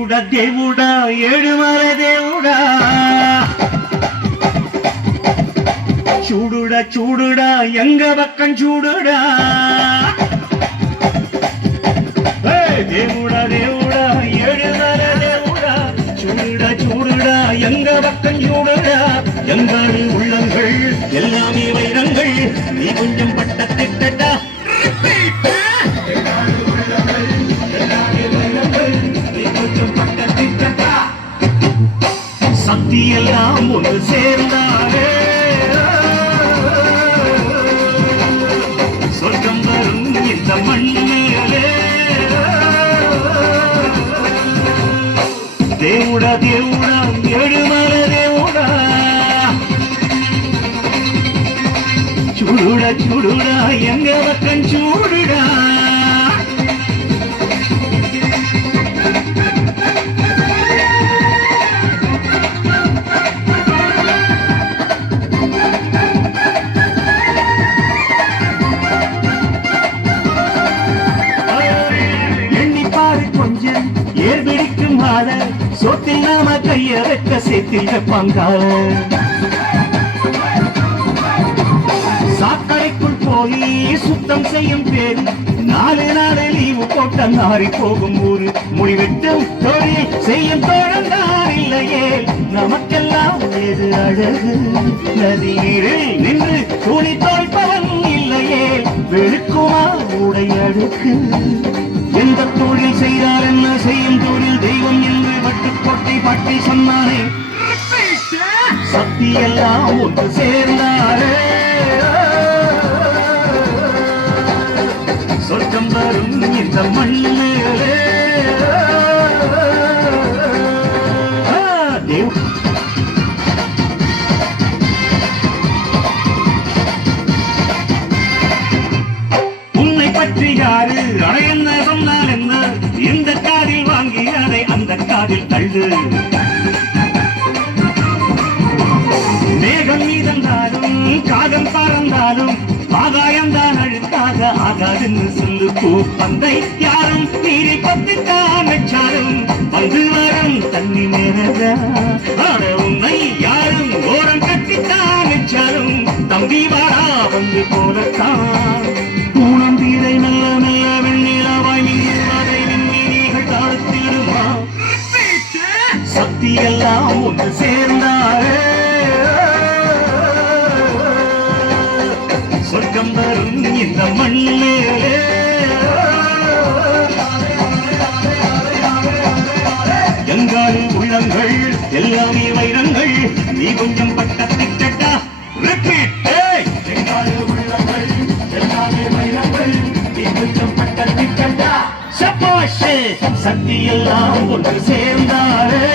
దేవుడా దేవుడా ఏడుమల దేవుడా చూడుడా చూడుడా ఎంగ పక్కం చూడుడా దేవుడా దేవుడా ఏడుమల దేవుడా చూடுடா చూடுடா எங்க பக்கம் சூடுடா எங்காடு உள்ளங்கள் எல்லாமே வைரங்கள் நீ கொஞ்சம் பட்ட திட்டடா சக்தி எல்லாம் ஒன்று சேர்ந்தாரே சொர்க்கம் வரும் இந்த மண்ணிலே దేవుడా దేవుడా ఏడుమల దేవుడా చూడుడా చూడుడా ఎంగ పక్కం చూడుడా எண்ணிப்பாரு கொஞ்சம் ஏர்பிடிக்கும் ஆள சோத்தில் நாம கைய வைக்க சேத்தில் வைப்பாங்கால சாக்கடைக்குள் போய் சுத்தம் செய்யும் பேரு நாலு நாளை லீவு போட்ட நாரி போகும் ஊரு முடிவெட்டும் தொழில் செய்யும் தோழந்தான் இல்லையே நமக்கெல்லாம் ஏது அழகு நதி நீரில் நின்று துணி தோய்ப்பவன் இல்லையே வெளுக்குமா உடை அடுக்கு எந்த தொழில் செய்தால் என்ன செய்யும் தொழில் தெய்வம் என்று வட்டுக்கோட்டை பாட்டை சொன்னானே சக்தி எல்லாம் ஒன்று சேர்ந்தாரே சொர்க்கம் வரும் இந்த மண்ணிலே உன்னை பற்றி யாரு என்ன சொன்னால் என்ன இந்த காதில் வாங்கி அதை அந்த காதில் தள்ளு மேகம் மீதந்தாலும் காகம் பறந்தாலும் ஆகாயம்தான் அழுக்காக ஆகாதுன்னு சொல்லு பூ பந்தை யாரும் நீரை பத்துத்தான் வச்சாலும் வந்து வரும் தண்ணி மேலதா ஆட உன்னை யாரும் ஓரம் கட்டித்தான் வச்சாலும் தம்பி வாடா வந்து போலத்தான் ஊனம் தீரை நல்ல நல்ல வெண்ணிலாவாய் மின்னிலாதை விண்மீனிகள் தாழ்த்திடுமா சக்தி எல்லாம் ஒன்று சேர்ந்தாரே சொர்க்கம் வரும் இந்த மண்ணிலே எங்காடு உள்ளங்கள் எல்லாமே வைரங்கள் நீ கொஞ்சம் பட்ட திட்டா எங்காடு உள்ளங்கள் எல்லாமே வைரங்கள் நீ கொஞ்சம் பட்ட திட்டா சப்பாஷே சக்தி எல்லாம் ஒன்று சேர்ந்தாரே